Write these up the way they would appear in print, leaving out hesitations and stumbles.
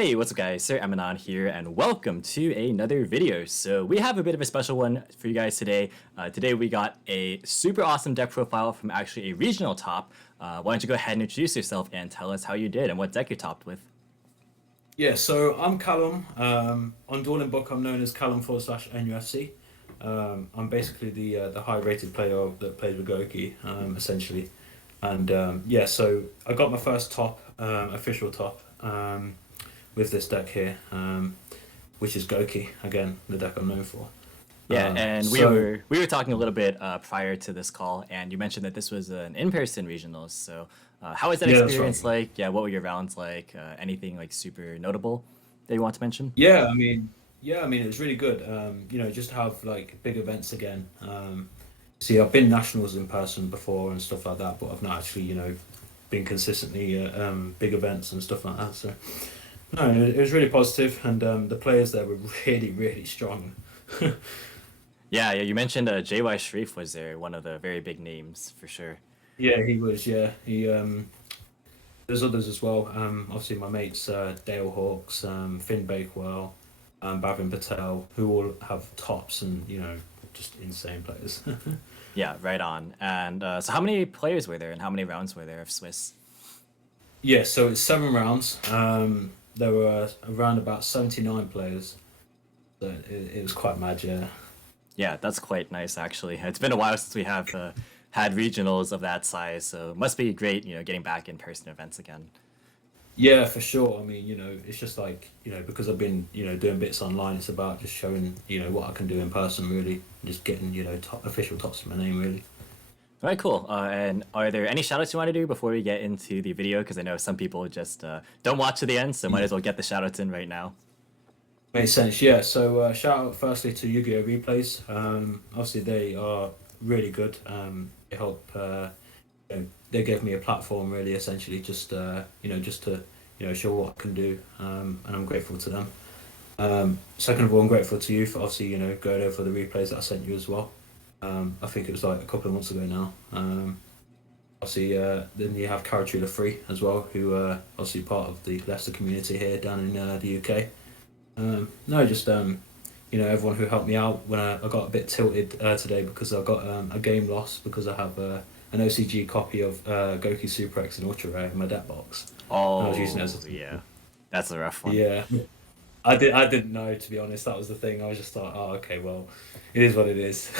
Hey, what's up guys? Sir Emanon here and welcome to another video. So we have a bit of a special one for you guys today. Today we got a super awesome deck profile from actually a regional top. Why don't you go ahead and introduce yourself and tell us how you did and what deck you topped with. Yeah, so I'm Kallum. On Dueling Book, I'm known as Kallum/NUFC. I'm basically the high-rated player that plays with Gouki, essentially. And yeah, so I got my first top, official top, with this deck here, which is Gouki, again, the deck I'm known for. Yeah, and we So were we were talking a little bit prior to this call, and you mentioned that this was an in-person regionals. So how was that yeah, that's right. experience like? Yeah, what were your rounds like? Anything like super notable that you want to mention? Yeah, I mean, it was really good. Just to have like big events again. See, I've been nationals in person before and stuff like that, but I've not actually, been consistently at big events and stuff like that. So no, it was really positive, and the players there were really, really strong. Yeah, you mentioned JY Sharif was there, one of the very big names for sure. Yeah, he was. Yeah, he. There's others as well. Obviously my mates Dale Hawks, Finn Bakewell, Bhavin Patel, who all have tops and just insane players. Yeah, right on. And so how many players were there and how many rounds were there of Swiss? Yeah, so it's 7 rounds. There were around about 79 players. So it was quite mad, yeah. Yeah, that's quite nice actually. It's been a while since we have had regionals of that size, so it must be great, getting back in person events again. Yeah, for sure. I mean, it's just like, because I've been, doing bits online, it's about just showing, what I can do in person, really. Just getting, official tops in my name, really. All right, cool. And are there any shoutouts you want to do before we get into the video? Because I know some people just don't watch to the end, so might as well get the shoutouts in right now. Makes sense, yeah. So shout out firstly to Yu-Gi-Oh! Replays. Obviously, they are really good. They help. They gave me a platform, really, essentially, just to show what I can do, and I'm grateful to them. Second of all, I'm grateful to you for obviously going over the replays that I sent you as well. I think it was like a couple of months ago now. Obviously, then you have Karatula Free as well, who obviously part of the Leicester community here down in the UK. No, just everyone who helped me out when I got a bit tilted today because I got a game loss because I have an OCG copy of Gouki Super X and Ultra Rare in my deck box. And I was using it Oh, as a yeah. That's a rough one. yeah. I didn't know, to be honest. That was the thing. I was just like, oh, okay, well, it is what it is.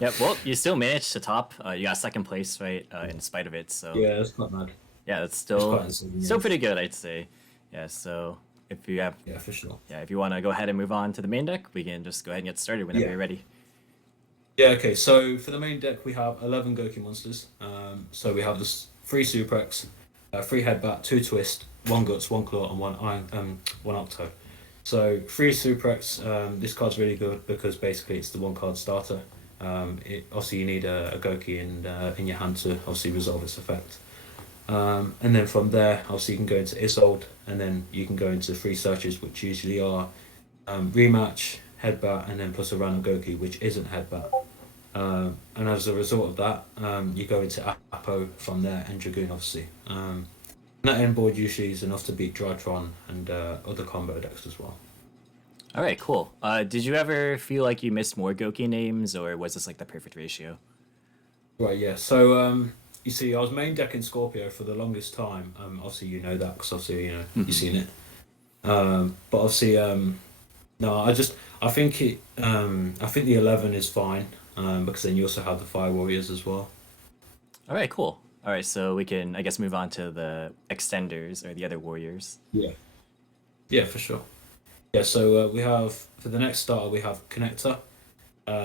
Yep, well, you still managed to top. You got second place, right, in spite of it. So, Yeah, it's quite mad. yeah, it's It's still quite insane. still pretty good, I'd say. Yeah, so if you have Yeah, for sure. yeah, if you want to go ahead and move on to the main deck, we can just go ahead and get started whenever Yeah. you're ready. Yeah, okay. So for the main deck, we have 11 Gouki monsters. So we have this three Suprex, three Headbat, two Twist, one Guts, one Claw, and one Iron, one Octo. So three Suprex. This card's really good because basically it's the one card starter. Obviously you need a Gouki in your hand to obviously resolve its effect. And then from there, obviously you can go into Isolde, and then you can go into free searches, which usually are rematch, headbat, and then plus a random Gouki, which isn't headbat. And as a result of that, you go into Apo from there and Dragoon, obviously. And that end board usually is enough to beat Drytron and other combo decks as well. All right, cool. Did you ever feel like you missed more Goki names, or was this like the perfect ratio? Right, yeah. So you see, I was main decking Scorpio for the longest time. Obviously, you know that because obviously you've Hmm. seen it. But obviously, no, I think the 11 is fine, because then you also have the Fire Warriors as well. All right, cool. All right, so we can, I guess, move on to the extenders or the other warriors. Yeah. Yeah, for sure. Yeah, so we have for the next starter we have Connector.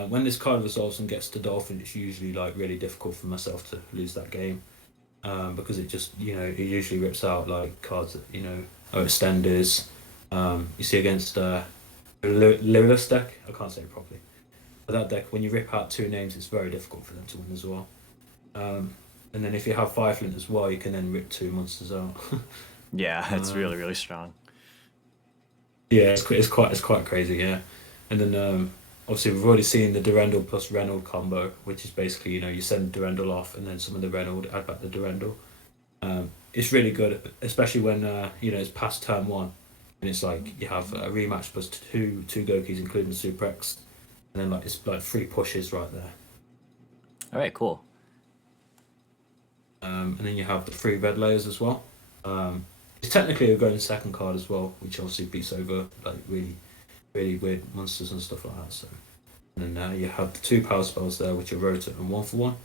When this card resolves and gets to Dolphin, it's usually like really difficult for myself to lose that game, because it just it usually rips out like cards that are extenders. You see against Lilith's deck, I can't say it properly. But that deck, when you rip out two names, it's very difficult for them to win as well. Um, and then if you have Fireflint as well, you can then rip two monsters out. Yeah, it's um, really, really strong. yeah, it's quite crazy, yeah. And then obviously we've already seen the Durandal plus Reynold combo, which is basically you send Durandal off and then some of the Reynold add back the Durandal. It's really good, especially when it's past turn one. and it's like you have a rematch plus two Gokis, including Super X, and then like it's like 3 pushes right there. All right, cool. And then you have the 3 red layers as well. It's technically a going second card as well, which obviously beats over like really weird monsters and stuff like that. So, and then you have the 2 power spells there, which are Rota and 1-for-1.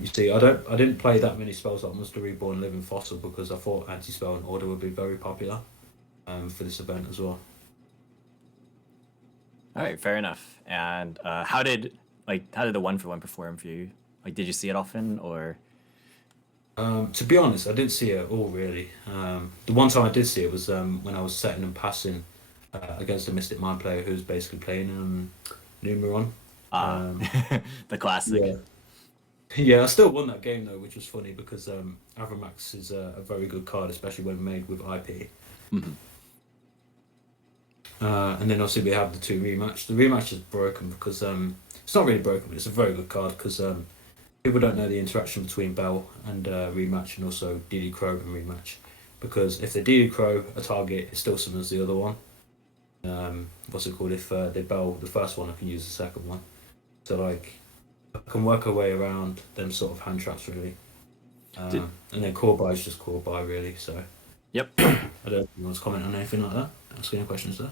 You see, I didn't play that many spells like Monster Reborn, Living Fossil, because I thought Anti-Spell and Order would be very popular for this event as well. All right, fair enough. And how did the 1-for-1 perform for you? Like, did you see it often, or? To be honest, I didn't see it at all really. The one time I did see it was when I was setting and passing against a Mystic Mind player who was basically playing Numeron. The classic. Yeah. Yeah, I still won that game though, which was funny because Avramax is a very good card, especially when made with IP. Mm-hmm. And then obviously we have the 2 rematch. The rematch is broken because it's not really broken, but it's a very good card because people don't know the interaction between Bell and rematch, and also DD Crow and rematch. Because if they DD Crow a target, it still summons the other one. What's it called? If they Bell the first one, I can use the second one. So like, I can work a way around them sort of hand traps really. And then core buy is just core buy really. So. Yep. I don't know if you want to comment on anything like that. Ask any questions there.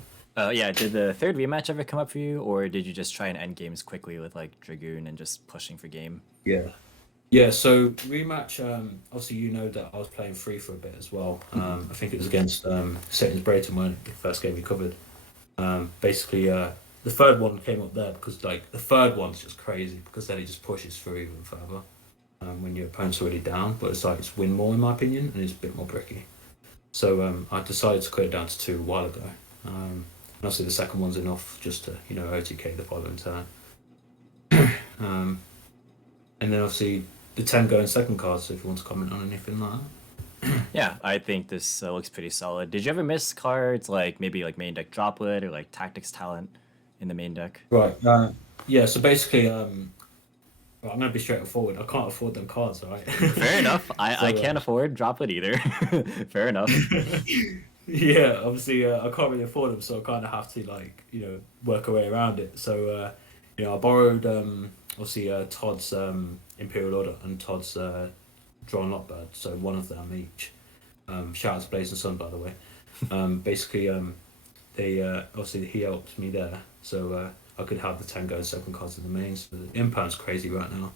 Yeah, did the 3rd rematch ever come up for you, or did you just try and end games quickly with like Dragoon and just pushing for game? Yeah, so rematch, obviously you know that I was playing free for a bit as well. I think it was against Satan's Brayton when the first game we covered. Basically, the 3rd one came up there because like the 3rd one's just crazy because then it just pushes through even further when your opponent's already down. But it's like it's win more in my opinion, and it's a bit more bricky. So I decided to cut it down to 2 a while ago. And obviously the second one's enough just to OTK the following turn. And then obviously the 10 go in second card. So if you want to comment on anything like that. Yeah, I think this looks pretty solid. Did you ever miss cards like maybe like main deck Droplet or like Tactics Talent in the main deck? Right. Yeah. So basically, I'm gonna be straightforward. I can't afford them cards, right? Fair enough. I can't afford Droplet either. Fair enough. Yeah, obviously I can't really afford them, so I kind of have to work a way around it. So I borrowed obviously Todd's Imperial Order and Todd's Drawn Lockbird, so one of them each. Shout out to Blazing Sun, by the way. Basically, they obviously he helped me there, so I could have the Tango and second cards in the mains. So the imperm's crazy right now,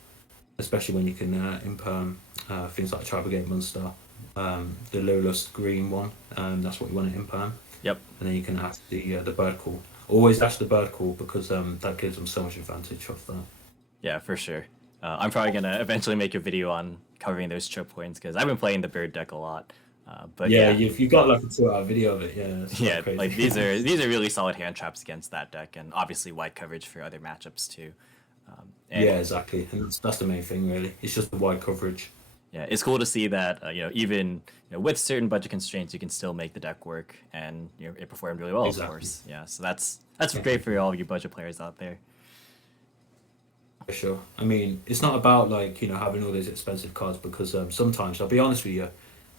especially when you can imperm things like Tribal Gate Monster. The Lulus green one, that's what you want to imperm. Yep. And then you can ask the bird call. Always dash the bird call because that gives them so much advantage off that. Yeah, for sure. I'm probably gonna eventually make a video on covering those choke points because I've been playing the bird deck a lot. But yeah, you got like a 2-hour video of it. Yeah. Yeah, crazy. like these are really solid hand traps against that deck, and obviously wide coverage for other matchups too. Yeah, exactly, and that's the main thing really. It's just the wide coverage. Yeah, it's cool to see that even with certain budget constraints, you can still make the deck work, and it performed really well, Exactly. of course. Yeah, so that's great for all of you budget players out there. For sure. I mean, it's not about having all these expensive cards because sometimes I'll be honest with you,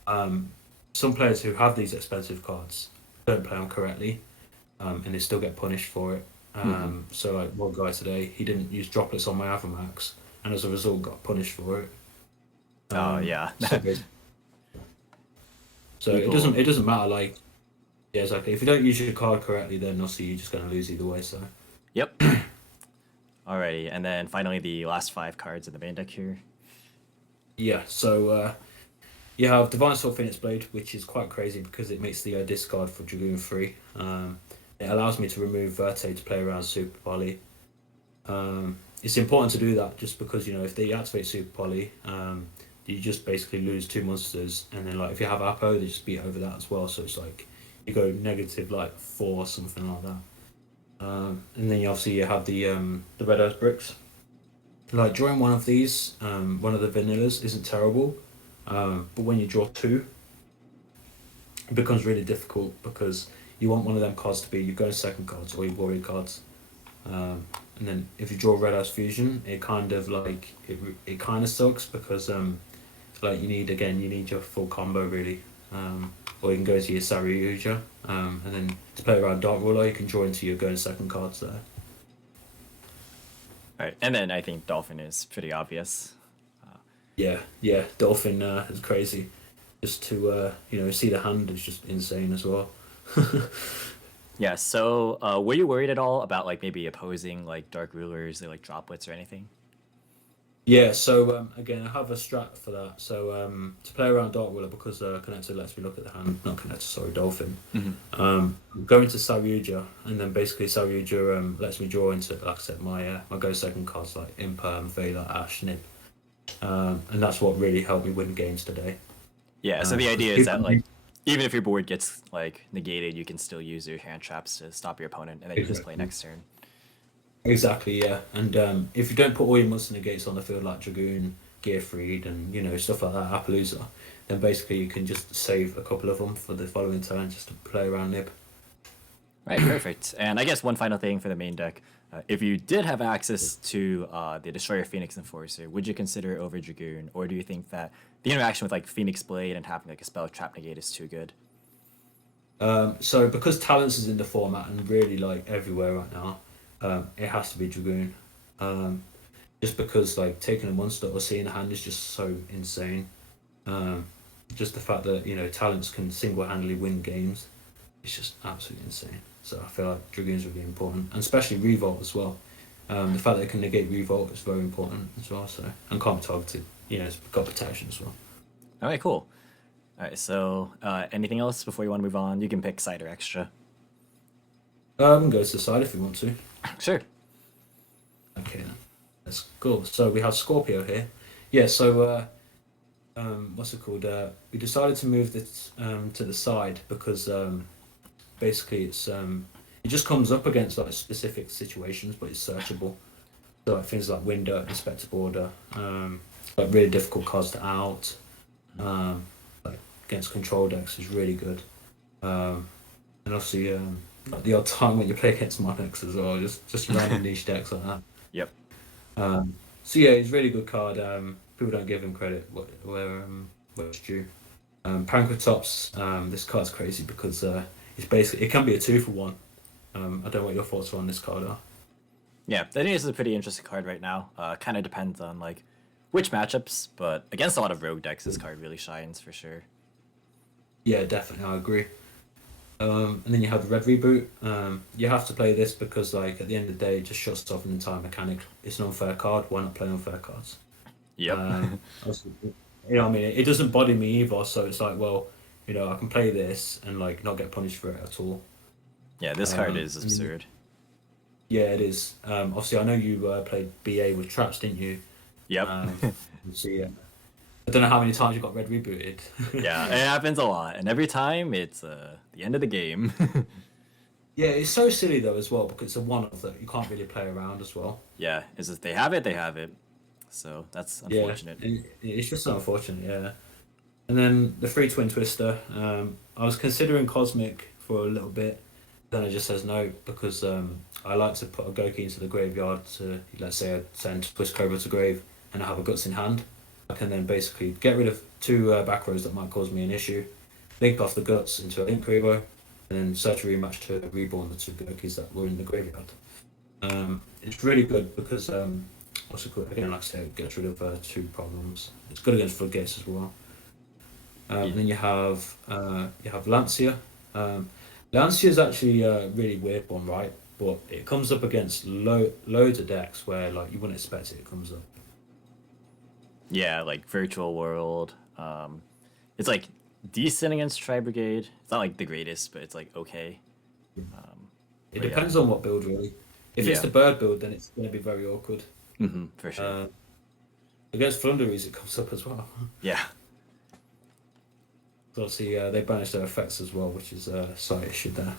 some players who have these expensive cards don't play them correctly, and they still get punished for it. So like one guy today, he didn't use droplets on my Avramax, and as a result got punished for it. Oh yeah. So it doesn't matter yeah, exactly. If you don't use your card correctly, then obviously you're just going to lose either way. So Yep. Alrighty, and then finally the last 5 cards in the main deck here. yeah, so you have Divine Soul Phoenix Blade, which is quite crazy because it makes the discard for Dragoon free. It allows me to remove Verte to play around Super Poly. It's important to do that just because if they activate Super Poly, you just basically lose 2 monsters, and then if you have Apo, they just beat over that as well. So it's like you go negative 4 or something like that. And then you have the Red Earth Bricks. Drawing one of these, one of the vanillas isn't terrible, but when you draw 2, it becomes really difficult because you want one of them cards to be your go second cards or your warrior cards. And then if you draw Red Earth Fusion, it kind of it kind of sucks because you need your full combo really. or you can go to your Saryuja, and then to play around Dark Ruler, you can draw into your going second cards there. Right, and then I think Dolphin is pretty obvious. Yeah, Dolphin is crazy. Just to see the hand is just insane as well. Yeah, so were you worried at all about like maybe opposing like Dark Rulers or like droplets or anything? Yeah, so again, I have a strat for that. So to play around Dark Ruler, because Connector lets me look at the hand, not Connector, sorry, Dolphin. Go into Saryuja, and then basically Saryuja lets me draw into, like I said, my go second cards like Imperm, Vela, Ash, Nib. And that's what really helped me win games today. Yeah, so the idea is that like even if your board gets like negated, you can still use your hand traps to stop your opponent, and then you just play next turn. Exactly, yeah. And if you don't put all your monster negates on the field like Dragoon, Gearfried, and stuff like that, Appaloosa, then basically you can just save a couple of them for the following turn just to play around Nib. Right, perfect. And I guess one final thing for the main deck. If you did have access to the Destroyer Phoenix Enforcer, would you consider it over Dragoon, or do you think that the interaction with like Phoenix Blade and having like a spell trap negate is too good? So because Talents is in the format and really like everywhere right now, it has to be Dragoon. Just because like taking a monster or seeing a hand is just so insane. Just the fact that Talents can single-handedly win games, it's just absolutely insane. So I feel like Dragoon's really important, and especially Revolt as well. The fact that it can negate Revolt is very important as well. So and can't be targeted. It's got protection as well. All right, cool. All right, so anything else before you want to move on? You can pick side or extra. We can go to the side if you want to. Sure. Okay then. Let's go. So we have Scorpio here. Yeah, so what's it called? We decided to move this to the side because basically it's it just comes up against like specific situations, but it's searchable. So like things like Window, Inspector Border, like really difficult cards to out. Like against control decks is really good. And obviously like the odd time when you play against Monarchs as well, just random niche decks like that. Yep. So yeah, he's a really good card. People don't give him credit where it's due. Pancratops, this card's crazy because it's basically, it can be a 2-for-1. I don't know what your thoughts on this card are. Yeah, I think this is a pretty interesting card right now. Kind of depends on like which matchups, but against a lot of rogue decks, this card really shines for sure. Yeah, definitely, I agree. And then you have the Red Reboot. You have to play this because, like, at the end of the day, it just shuts off an entire mechanic. It's an unfair card. Why not play unfair cards? Yep. I mean, it doesn't body me either. So it's like, well, I can play this and like not get punished for it at all. Yeah, this card is absurd. Yeah, it is. Obviously, I know you played BA with traps, didn't you? Yep. So yeah, I don't know how many times you got Red Rebooted. Yeah, it happens a lot, and every time it's the end of the game. Yeah, it's so silly though as well because it's a one-off that you can't really play around as well. Yeah, it's just they have it, they have it. So that's unfortunate. Yeah, it's just unfortunate, yeah. And then the free Twin Twister. I was considering Cosmic for a little bit, then it just says no because I like to put a Gouki into the graveyard to, let's say I send Twist Cobra to grave and I have a Guts in hand. I can then basically get rid of 2 back rows that might cause me an issue, link off the Guts into a Link Revo, and then search a rematch to reborn the 2 Goukis that were in the graveyard. It's really good because what's it called? Again, like I said, it gets rid of 2 problems. It's good against floodgates as well. And then you have Lancia. Lancia is actually a really weird one, right? But it comes up against loads of decks where like you wouldn't expect it comes up. Yeah, like Virtual World. It's like decent against Tri Brigade. It's not like the greatest, but it's like okay. It depends on what build really. If it's the bird build, then it's going to be very awkward. For sure. Against Flunderies, it comes up as well. Yeah. So obviously, they banish their effects as well, which is a slight issue there.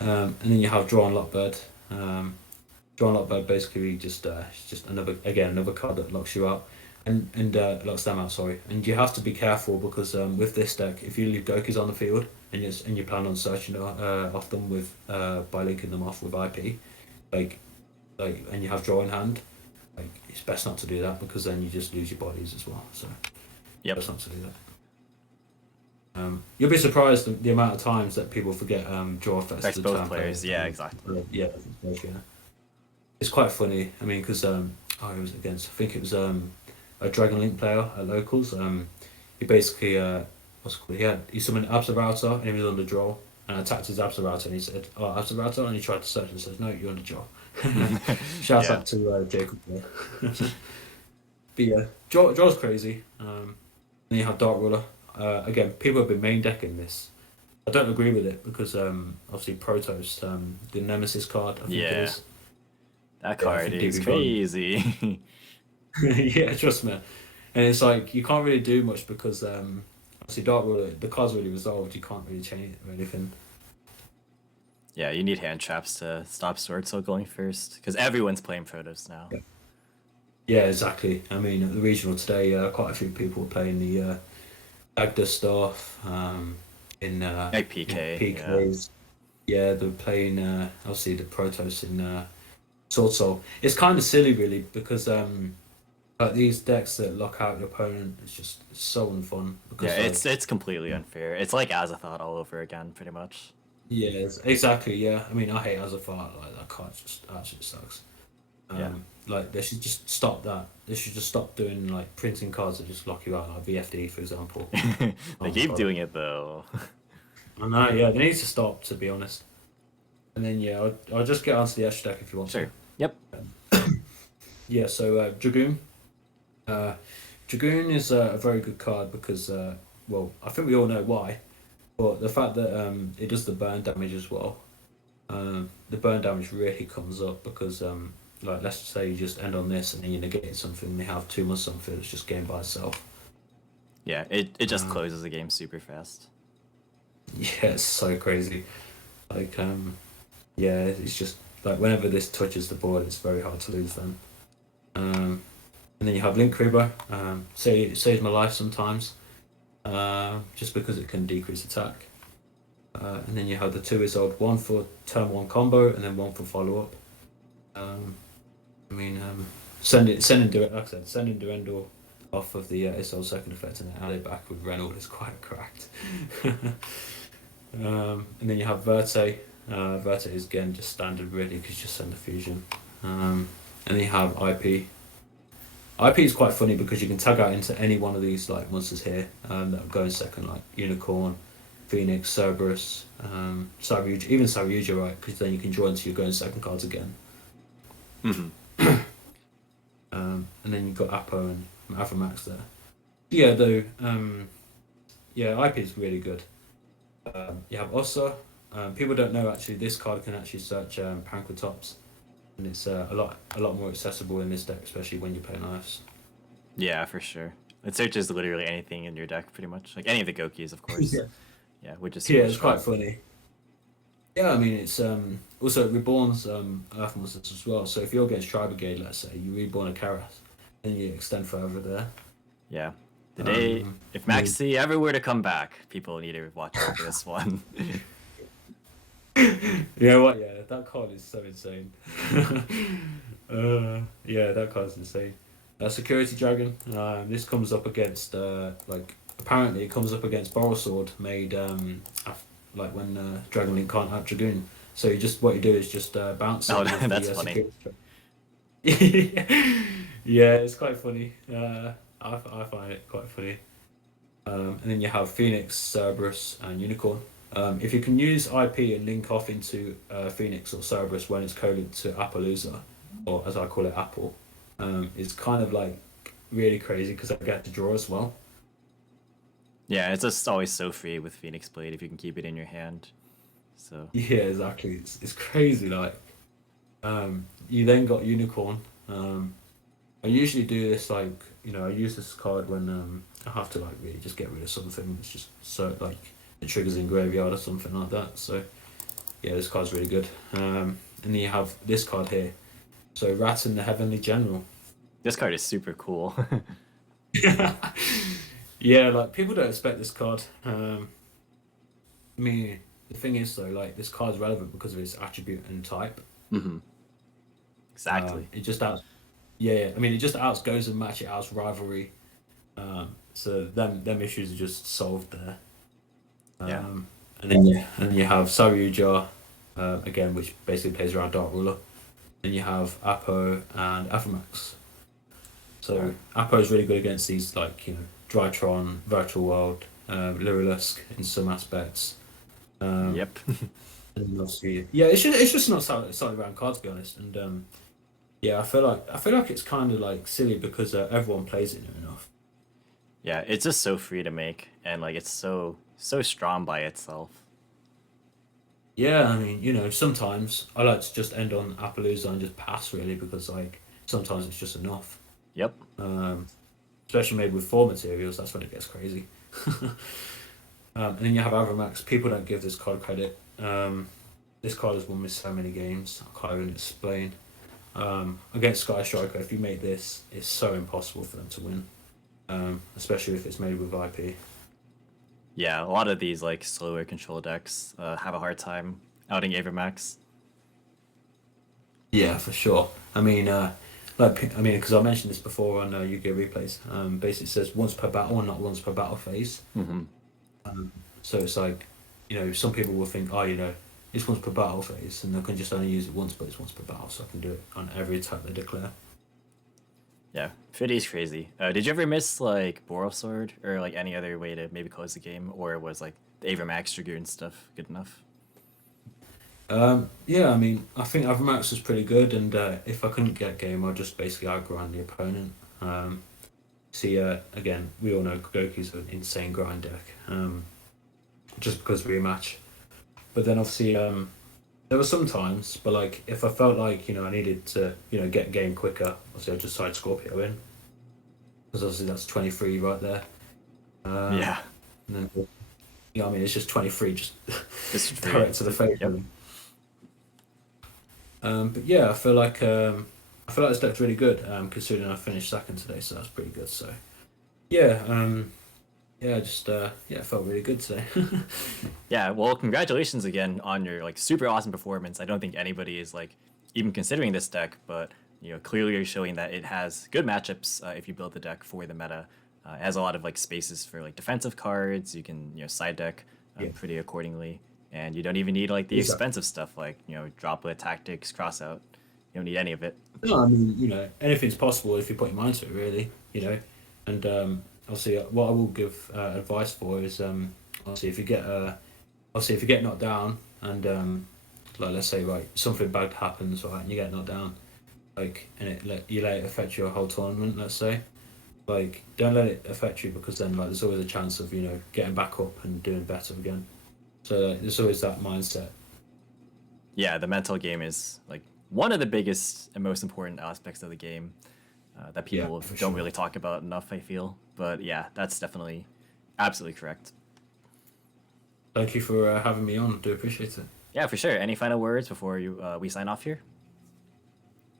And then you have Draw on Lockbird. Draw on Lockbird basically just another card that locks you out. And locks them out, sorry. And you have to be careful because with this deck, if you leave Goukis on the field and you plan on searching off them with by linking them off with IP, and you have draw in hand, like it's best not to do that because then you just lose your bodies as well. So yep. best not to do that. You'll be surprised the amount of times that people forget Draw Fest. Affects both players. Yeah, exactly. Yeah, it's quite funny. I mean, because it was against. I think it was a Dragon Link player at locals. He basically what's it called? He summoned Absolouter and he was under draw and attacked his Absolouter and he said, "Oh, Absolouter," and he tried to search and says, "No, you're under draw." Shout out to Jacob there. But yeah, draw's crazy. Then you have Dark Ruler. Again, people have been main decking this. I don't agree with it because obviously Protoss, the Nemesis card, I think it is. That card is crazy. Yeah, trust me. And it's like you can't really do much because obviously Dark Ruler, the card's already resolved. You can't really change it or anything. Yeah, you need hand traps to stop Sword Soul going first because everyone's playing Protoss now. Yeah, exactly. I mean, at the regional today, quite a few people were playing the Agda stuff in like PK. PKs. Yeah, they were playing obviously the Protoss in Sword Soul. It's kind of silly, really, because like these decks that lock out your opponent, it's so unfun. Because, it's completely unfair. It's like Azathoth all over again, pretty much. Yeah, exactly. Yeah, I mean, I hate Azathoth. Like that card just absolutely sucks. Like they should just stop that. They should just stop doing like printing cards that just lock you out, like VFD for example. They keep doing it though. I know. Yeah, they need to stop. To be honest. And then I'll just get onto the extra deck if you want. Sure. To. Yep. Yeah. So Dragoon. Dragoon is a very good card because well, I think we all know why, but the fact that it does the burn damage as well. The burn damage really comes up because like let's say you just end on this and then you negate something and you have 2 months something that's just game by itself. Yeah, it just closes the game super fast. Yeah, it's so crazy. Like yeah, it's just like whenever this touches the board, it's very hard to lose then. And then you have Link Creeper. It saves my life sometimes, just because it can decrease attack. And then you have the 2 Isolde, 1 for turn 1 combo and then 1 for follow up. I mean, sending Durendor off of the Isolde second effect and then add it back with Reynolds is quite cracked. And then you have Verte. Verte is again just standard really because you just send a fusion. And then you have IP. IP is quite funny because you can tag out into any one of these like monsters here that go in second, like Unicorn, Phoenix, Cerberus, Saryuja, even Saryuja, right? Because then you can draw into your going second cards again. Mm-hmm. And then you've got Apo and Avamax there. Yeah, though. Yeah, IP is really good. You have Ossa. People don't know actually this card can actually search Pankratops, and it's a lot more accessible in this deck, especially when you play Knives. Yeah, for sure. It searches literally anything in your deck, pretty much. Like any of the Gokis, of course. Yeah, which is it's quite funny. Yeah, I mean it's also it reborns Earth monsters as well. So if you're against Tri Brigade, let's say you reborn a Karas, then you extend further there. Yeah. Today, if Maxi ever were to come back, people need to watch out for this one. You know what? Yeah, that card is so insane. Yeah, that card's insane. Security Dragon. This comes up against like apparently it comes up against Boral Sword made like when Dragon Link can't have Dragoon. So what you do is just bounce. Oh, that's funny. Yeah, it's quite funny. I find it quite funny. And then you have Phoenix, Cerberus, and Unicorn. If you can use IP and link off into Phoenix or Cerberus when it's coded to Appaloosa, or as I call it, Apple, it's kind of like really crazy because I get to draw as well. Yeah, it's just always so free with Phoenix Blade if you can keep it in your hand. So yeah, exactly. It's crazy. Like, you then got Unicorn. I usually do this like I use this card when I have to like really just get rid of something. It's just so like it triggers in graveyard or something like that. So yeah, this card's really good. And then you have this card here. So Rattan the Heavenly General. This card is super cool. Yeah, like people don't expect this card. I mean, the thing is though, like this card's relevant because of its attribute and type. Mm-hmm. Exactly. It just I mean, it just goes and match it out rivalry. So them issues are just solved there. Yeah. And then you have Saryuja, again, which basically plays around Dark Ruler. Then you have Apo and Aphromax. So Apo is really good against these, like, Drytron, Virtual World, Lurilisk in some aspects. Yep. And obviously, yeah, it's just not solid round card, to be honest. And yeah, I feel like it's kind of like silly because everyone plays it enough. Yeah, it's just so free to make, and like it's so strong by itself. Yeah, I mean, sometimes I like to just end on Appaloosa and just pass really because like sometimes it's just enough. Yep. Um, Especially maybe with four materials, that's when it gets crazy. And then you have Avromax. People don't give this card credit. This card has won me so many games. I can't even explain. Against Sky Striker, if you make this, it's so impossible for them to win. Especially if it's made with IP. Yeah, a lot of these like slower control decks have a hard time outing Avermax. Yeah, for sure. I mean, because I mentioned this before on Yu-Gi-Oh replays. Basically says once per battle, and not once per battle phase. Mm-hmm. So it's like, some people will think, oh, it's once per battle phase, and they can just only use it once, but it's once per battle, so I can do it on every attack they declare. Yeah, 50 is crazy. Did you ever miss like Boral Sword or like any other way to maybe close the game, or was like the Avermax Dragoon stuff good enough? Yeah, I mean, I think Avromax was pretty good, and if I couldn't get game, I'd just basically outrun the opponent. See, again, we all know Gouki's an insane grind deck, just because rematch. But then obviously, there were some times, but like if I felt like I needed to get game quicker, obviously I'd just side Scorpio in, because obviously that's 23 right there. Yeah, And then I mean it's just 23, just just free. direct to the face. Yep. Really. But yeah, I feel like this deck's really good, considering I finished second today, so that's pretty good. So yeah, just it felt really good today. Yeah, well, congratulations again on your like super awesome performance. I don't think anybody is like even considering this deck, but clearly you're showing that it has good matchups if you build the deck for the meta. It has a lot of like spaces for like defensive cards. You can side deck Yeah. pretty accordingly, and you don't even need like the Exactly. expensive stuff like droplet tactics, cross out. You don't need any of it. No, I mean, anything's possible if you put your mind to it, really, And obviously, what I will give advice for is obviously if you get knocked down and like let's say right something bad happens right and you get knocked down like and you let it affect your whole tournament, let's say, like don't let it affect you because then like there's always a chance of getting back up and doing better again. So like, there's always that mindset. Yeah, the mental game is like one of the biggest and most important aspects of the game that Yeah, people for don't sure. really talk about enough, I feel. But yeah, that's definitely absolutely correct. Thank you for having me on. I do appreciate it. Yeah, for sure. Any final words before we sign off here?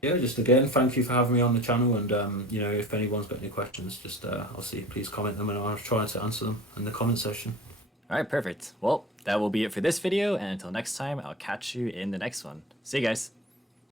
Yeah, just again, thank you for having me on the channel. And if anyone's got any questions, just obviously please comment them, and I'll try to answer them in the comment section. All right, perfect. Well, that will be it for this video, and until next time, I'll catch you in the next one. See you guys.